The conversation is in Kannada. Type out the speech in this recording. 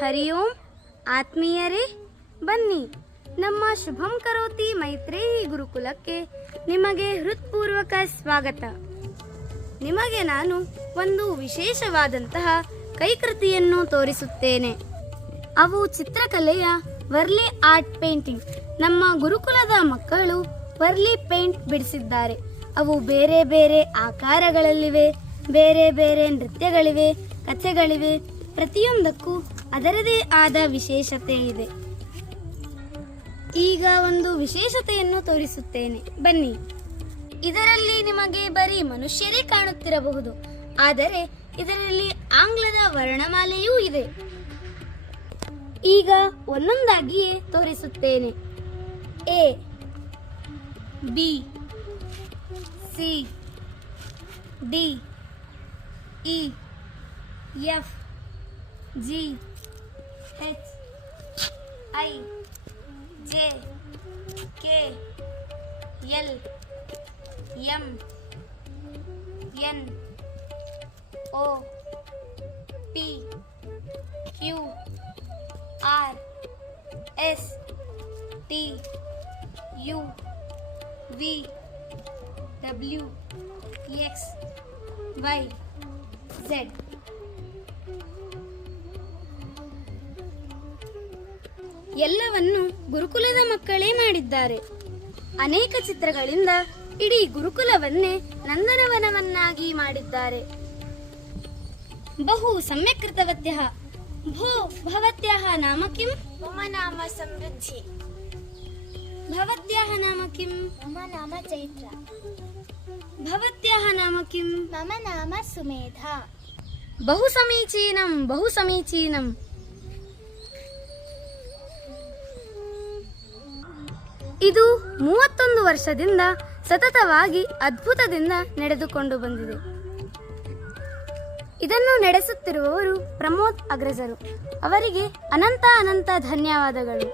ಹರಿ ಓಂ ಆತ್ಮೀಯರೇ, ಬನ್ನಿ. ನಮ್ಮ ಶುಭಂ ಕರೋತಿ ಮೈತ್ರೇಯಿ ಗುರುಕುಲಕ್ಕೆ ನಿಮಗೆ ಹೃತ್ಪೂರ್ವಕ ಸ್ವಾಗತ. ನಿಮಗೆ ನಾನು ಒಂದು ವಿಶೇಷವಾದಂತಹ ಕೈಕೃತಿಯನ್ನು ತೋರಿಸುತ್ತೇನೆ. ಅವು ಚಿತ್ರಕಲೆಯ ವರ್ಲಿ ಆರ್ಟ್ ಪೇಂಟಿಂಗ್. ನಮ್ಮ ಗುರುಕುಲದ ಮಕ್ಕಳು ವರ್ಲಿ ಪೇಂಟ್ ಬಿಡಿಸಿದ್ದಾರೆ. ಅವು ಬೇರೆ ಬೇರೆ ಆಕಾರಗಳಲ್ಲಿವೆ, ಬೇರೆ ಬೇರೆ ನೃತ್ಯಗಳಿವೆ, ಕಥೆಗಳಿವೆ ಪ್ರತಿಯೊಂದಕ್ಕೂ ಅದರದೇ ಆದ ವಿಶೇಷತೆ ಇದೆ. ಈಗ ಒಂದು ವಿಶೇಷತೆಯನ್ನು ತೋರಿಸುತ್ತೇನೆ. ಬನ್ನಿ. ಇದರಲ್ಲಿ ನಿಮಗೆ ಬರೀ ಮನುಷ್ಯರೇ ಕಾಣುತ್ತಿರಬಹುದು. ಆದರೆ ಇದರಲ್ಲಿ ಆಂಗ್ಲದ ವರ್ಣಮಾಲೆಯೂ ಇದೆ. ಈಗ ಒಂದೊಂದಾಗಿಯೇ ತೋರಿಸುತ್ತೇನೆ. A, B, C, D, E, F G H I J K L M N O P Q R S T U V W X Y Z ಎಲ್ಲವನ್ನು ಗುರುಕುಲದ ಮಕ್ಕಳೇ ಮಾಡಿದ್ದಾರೆ. ಅನೇಕ ಚಿತ್ರಗಳಿಂದ ಇಡೀ ಗುರುಕುಲವನ್ನೇ ನಂದನವನವನ್ನಾಗಿ ಮಾಡಿದ್ದಾರೆ. ಬಹು ಕೃತವತ್ಯ ಭೋ ಭವತ್ಯ ನಾಮ ಕಿಂ? ಮಮ ನಾಮ ಸಮೃದ್ಧಿ. ಭವತ್ಯಾಹ ನಾಮ ಕಿಂ? ಮಮ ನಾಮ ಚೈತ್ರ. ಭವತ್ಯಾಹ ನಾಮ ಕಿಂ? ಮಮ ನಾಮ ಸುಮೇಧಾ. ಬಹು ಸಮೀಚೀನಂ ಬಹು ಸಮೀಚೀನಂ. ಇದು ಮೂವತ್ತೊಂದು ವರ್ಷದಿಂದ ಸತತವಾಗಿ ಅದ್ಭುತದಿಂದ ನಡೆದುಕೊಂಡು ಬಂದಿದೆ. ಇದನ್ನು ನಡೆಸುತ್ತಿರುವವರು ಪ್ರಮೋದ್ ಅಗ್ರಜರು. ಅವರಿಗೆ ಅನಂತ ಅನಂತ ಧನ್ಯವಾದಗಳು.